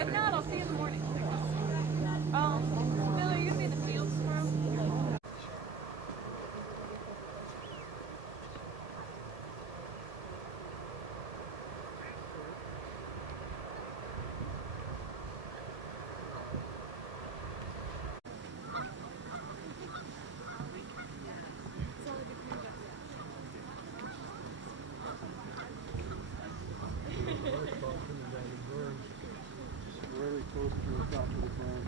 If not, I'll see you in the morning. Bill, are you gonna be in the fields tomorrow? Really close to the top of the ground.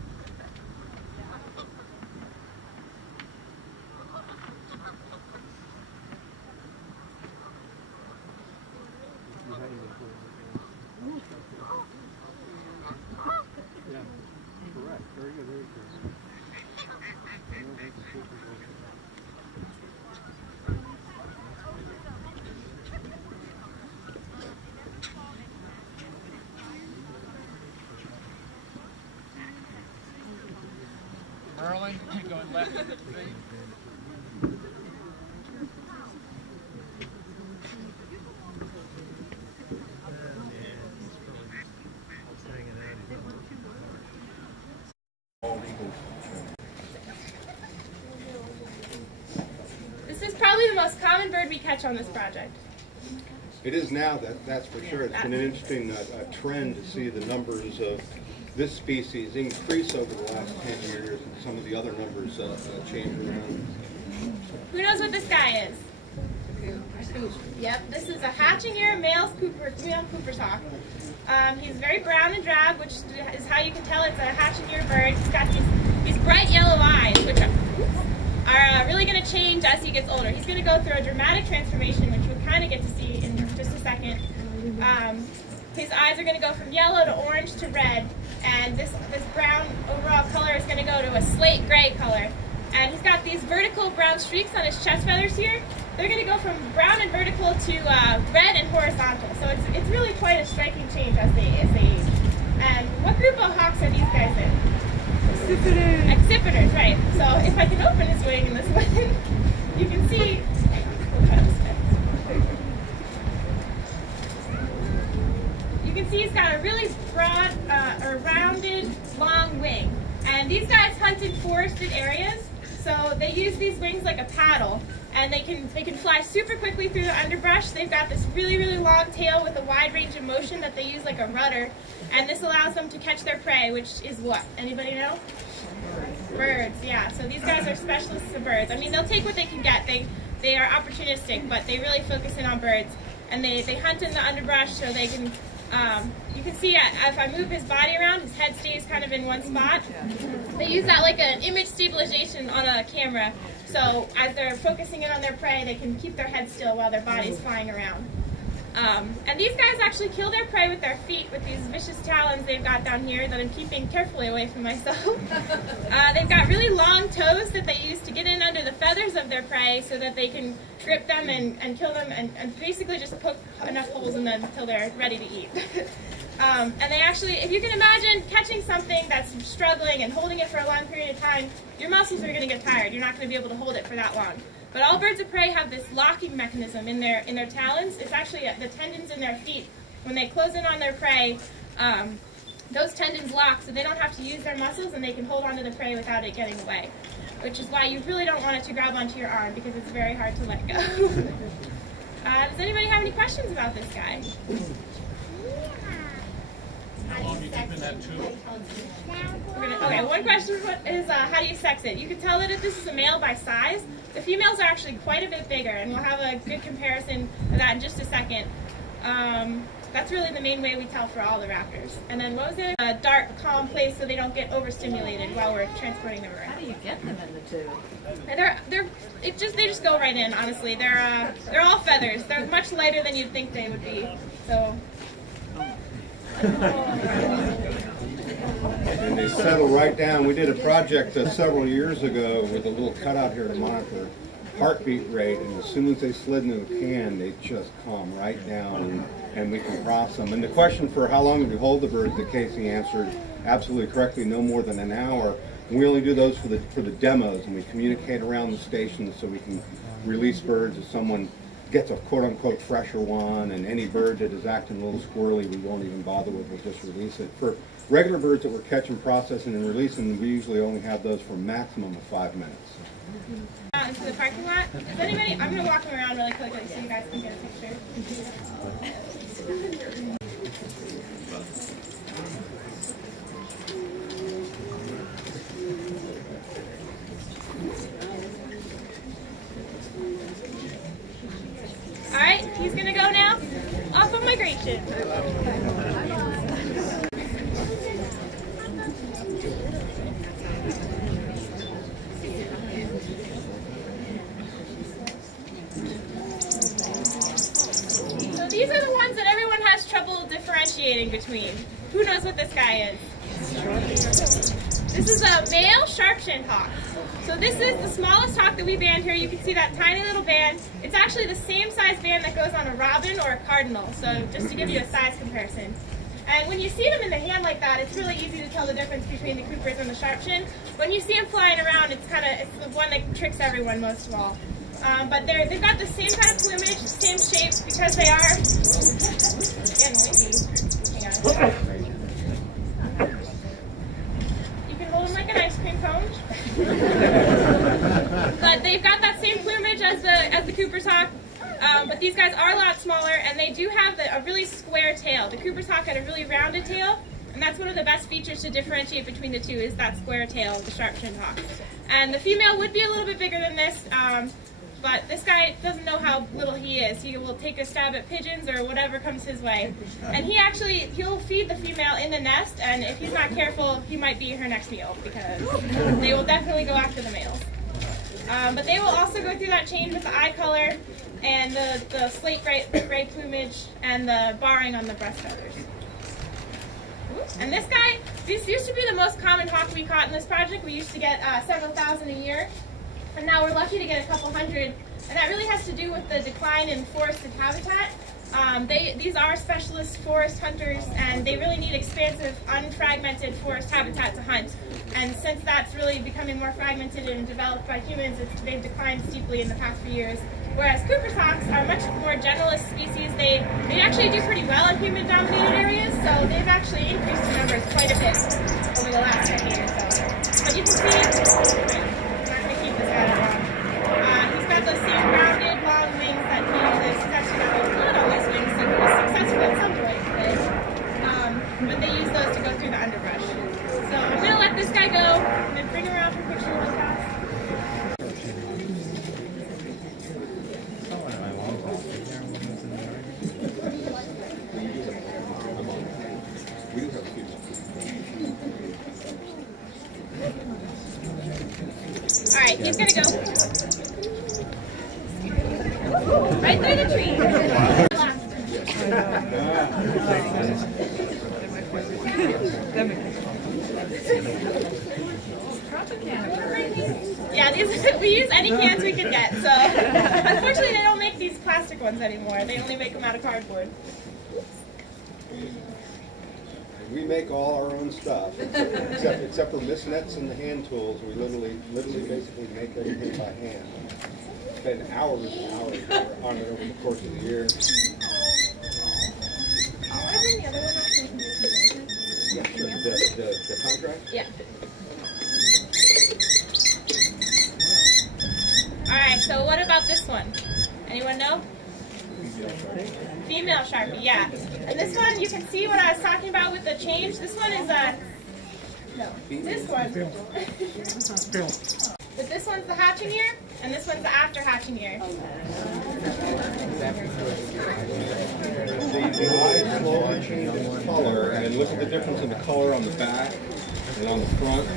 Yeah, correct. Very good, very good. Merlin, going left of the tree. This is probably the most common bird we catch on this project. It is now, that's for sure. It's been an interesting trend to see the numbers of this species increase over the last 10 years, and some of the other numbers change around. Who knows what this guy is? Yep, this is a hatching year male Cooper's hawk. He's very brown and drab, which is how you can tell it's a hatching year bird. He's got these bright yellow eyes, which are really going to change as he gets older. He's going to go through a dramatic transformation, which we'll kind of get to see in just a second. His eyes are going to go from yellow to orange to red, and this brown overall color is going to go to a slate gray color. And he's got these vertical brown streaks on his chest feathers here. They're going to go from brown and vertical to red and horizontal. So it's really quite a striking change as they age. And what group of hawks are these guys in? Accipiters. Accipiters, right. So if I can open his wing in this one, you can see. You can see he's got a really broad, or rounded, long wing. And these guys hunt in forested areas, so they use these wings like a paddle, and they can fly super quickly through the underbrush. They've got this really, really long tail with a wide range of motion that they use like a rudder, and this allows them to catch their prey, which is what? Anybody know? Birds, yeah. So these guys are specialists of birds. I mean, they'll take what they can get. They are opportunistic, but they really focus in on birds, and they hunt in the underbrush so they can. You can see if I move his body around, his head stays kind of in one spot. They use that like an image stabilization on a camera. So as they're focusing in on their prey, they can keep their head still while their body's flying around. And these guys actually kill their prey with their feet with these vicious talons they've got down here that I'm keeping carefully away from myself. They've got really long toes that they use to get in under the feathers of their prey so that they can grip them and kill them and basically just poke enough holes in them until they're ready to eat. And they actually, if you can imagine catching something that's struggling and holding it for a long period of time, your muscles are going to get tired. You're not going to be able to hold it for that long. But all birds of prey have this locking mechanism in their talons. It's actually the tendons in their feet. When they close in on their prey, those tendons lock, so they don't have to use their muscles, and they can hold onto the prey without it getting away. Which is why you really don't want it to grab onto your arm, because it's very hard to let go. Does anybody have any questions about this guy? How long are you keeping that tube? Okay, one question is how do you sex it? You can tell that if this is a male by size. The females are actually quite a bit bigger, and we'll have a good comparison of that in just a second. That's really the main way we tell for all the raptors. And then what was it? A dark, calm place so they don't get overstimulated while we're transporting them around. How do you get them in the tube? And they just go right in. Honestly, they're all feathers. They're much lighter than you'd think they would be. So. And they settle right down. We did a project several years ago with a little cutout here to monitor heartbeat rate, and as soon as they slid into the can, they just calm right down, and we can cross them. And the question for how long do we hold the birds that Casey answered absolutely correctly, no more than an hour. And we only do those for the demos, and we communicate around the station so we can release birds if someone gets a quote-unquote fresher one, and any bird that is acting a little squirrely, we won't even bother with. We'll just release it. For regular birds that we're catching, processing, and releasing, we usually only have those for a maximum of 5 minutes. Out into the parking lot. Is anybody? I'm gonna walk around really quickly so you guys can get a picture. All right, he's gonna go now. Off on migration. So these are the ones that everyone has trouble differentiating between. Who knows what this guy is? This is a male sharp-shinned hawk. So this is the smallest hawk that we band here. You can see that tiny little band. It's actually the same size band that goes on a robin or a cardinal. So just to give you a size comparison. And when you see them in the hand like that, it's really easy to tell the difference between the Coopers and the sharp-shinned. When you see them flying around, it's the one that tricks everyone most of all. But they've got the same kind of plumage, same shape, because they are getting windy. Hang on. You can hold them like an ice cream cone. But they've got that same plumage as the Cooper's hawk. But these guys are a lot smaller, and they do have a really square tail. The Cooper's hawk had a really rounded tail, and that's one of the best features to differentiate between the two is that square tail of the sharp-shinned hawk. And the female would be a little bit bigger than this, but this guy doesn't know how little he is. He will take a stab at pigeons or whatever comes his way. And he'll feed the female in the nest, and if he's not careful, he might be her next meal, because they will definitely go after the males. But they will also go through that change with the eye color and the slate gray plumage and the barring on the breast feathers. And this guy, this used to be the most common hawk we caught in this project. We used to get several thousand a year, and now we're lucky to get a couple hundred. And that really has to do with the decline in forested habitat. These are specialist forest hunters, and they really need expansive, unfragmented forest habitat to hunt. And since that's really becoming more fragmented and developed by humans, they've declined steeply in the past few years. Whereas Cooper's hawks are much more generalist species. They actually do pretty well in human-dominated areas, so they've actually increased in numbers quite a bit over the last decade or so. But you can see, I'm not going to keep this guy that long. He's got those same rounded, long wings that he uses. He's actually got a blood on those wings, so he was successful at some point today. But they use those to go through the underbrush. So I'm going to let this guy go, and then bring him around for a picture real fast. All right, he's gonna go right through the tree. Yeah, we use any cans we can get. So unfortunately, they don't make these plastic ones anymore. They only make them out of cardboard. We make all our own stuff, except for mist nets and the hand tools. We literally basically make everything by hand. Spend hours and hours on it over the course of the year. Yeah, sure. The contract? Yeah. Alright, so what about this one? Anyone know? Female Sharpie, yeah. And this one, you can see what I was talking about with the change. This one is this one. But this one's the hatching year, and this one's the after hatching year. The eye slowly changes color, and look at the difference in the color on the back and on the front.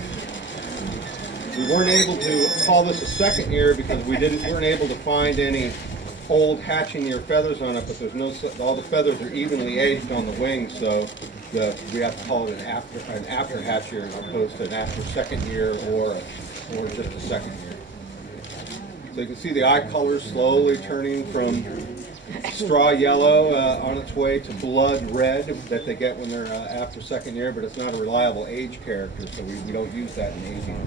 We weren't able to call this a second year because we weren't able to find any old hatching year feathers on it, but there's all the feathers are evenly aged on the wings, so we have to call it an after hatch year as opposed to an after second year or just a second year. So you can see the eye color slowly turning from straw yellow on its way to blood red that they get when they're after second year, but it's not a reliable age character, so we don't use that in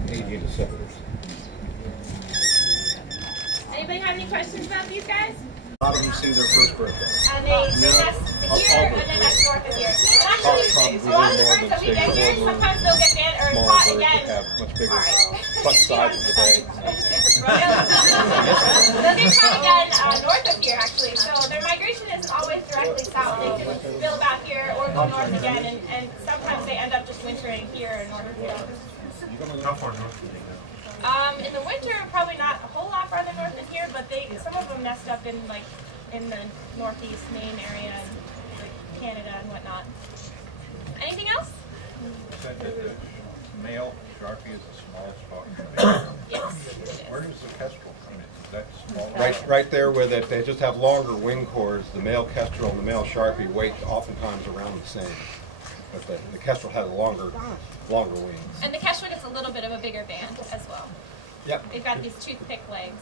aging decipherers. Anybody have any questions about these guys? A lot of them see their first birthday. And they nest here, and then that's north of here. And actually, a lot of the birds that we get here, sometimes they'll get bit or Smaller caught birds again. that have much bigger clutch sizes of eggs. They'll get caught again north of here, actually. So their migration isn't always directly south. They can build back here or go north again, and sometimes they end up just wintering here in north of here. How far north do they go? In the winter, probably not a whole lot farther north than here, but some of them nest up in in the northeast Maine area and like Canada and whatnot. Anything else? You said that the male Sharpie is the smallest hawk in the Yes. it is. Where does the kestrel come in? Is that smaller? Right there with it, they just have longer wing cords. The male kestrel and the male Sharpie weight oftentimes around the same. But the kestrel has longer wings. And the kestrel gets a little bit of a bigger band as well. Yep. They've got these toothpick legs.